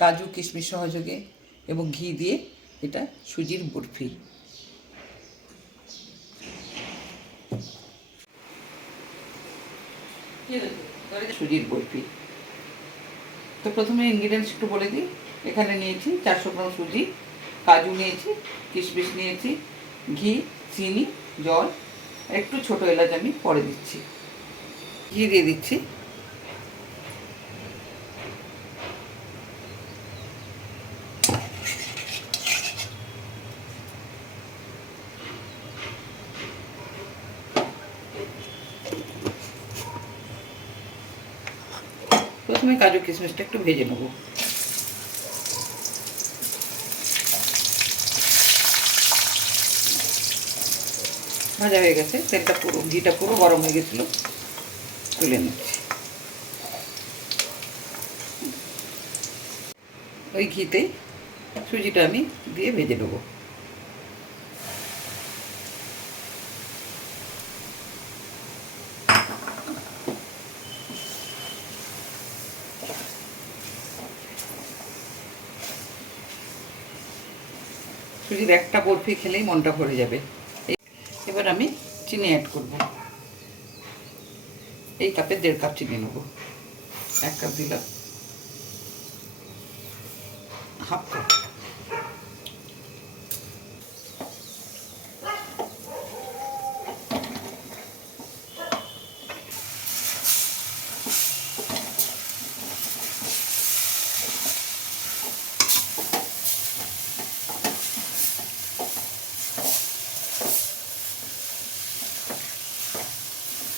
কাজু, কিশমিশ সহযোগে এবং ঘি দিয়ে এটা সুজির বরফি। সুজির বরফি। তো প্রথমে ইনগ্রিডিয়েন্টস একটু বলে দিই। এখানে নিয়েছি চারশো গ্রাম সুজি, কাজু নিয়েছি, কিশমিশ নিয়েছি, ঘি, চিনি, জল, একটু ছোট এলাচ আমি পরে দিচ্ছি। ঘি দিয়ে দিচ্ছি। প্রথমে কাজু কিশমিশটা একটু ভেজে নেব। ভাজা হয়ে গেছে, তেলটা পুরো, ঘিটা পুরো গরম হয়ে গেছিল। তুলে নিচ্ছি। ওই ঘিতেই সুজিটা আমি দিয়ে ভেজে নেব। সুজির একটা বরফি খেলেই মনটা ভরে যাবে। এবার আমি চিনি অ্যাড করব। এই কাপে দেড় কাপ চিনি নেব। এক কাপ দিলাম। Half cup.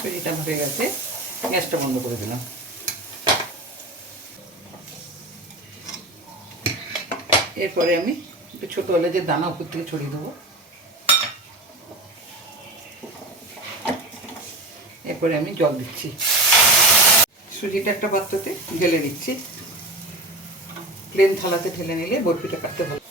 সুজিটা হয়ে গেছে। গ্যাসটা বন্ধ করে দিলাম। এরপরে আমি একটু ছোটো হলে যে দানা উপর থেকে ছড়িয়ে দেবো। এরপরে আমি জল দিচ্ছি। সুজিটা একটা পাত্রতে ঢেলে দিচ্ছি। প্লেন থালাতে ঢেলে নিলে বরফিটা কাটতে ভালো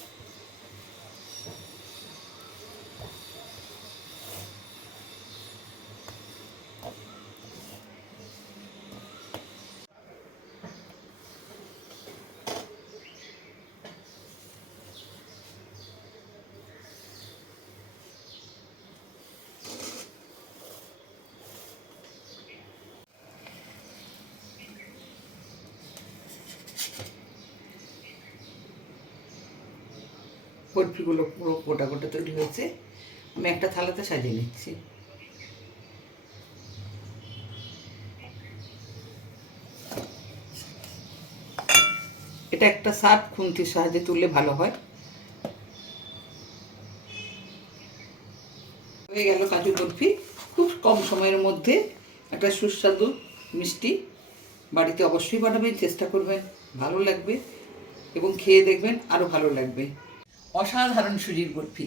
বরফিগুলো পুরো গোটা গোটা তৈরি হয়েছে। আমি একটা থালাতে সাজিয়ে নিচ্ছি। এটা একটা সার্ফ খুন্তির সাহায্যে তুললে ভালো হয়। হয়ে গেল কাজু বরফি। খুব কম সময়ের মধ্যে একটা সুস্বাদু মিষ্টি বাড়িতে অবশ্যই বানাবেন, চেষ্টা করবেন। ভালো লাগবে এবং খেয়ে দেখবেন আরও ভালো লাগবে। অসাধারণ সুজির বরফি।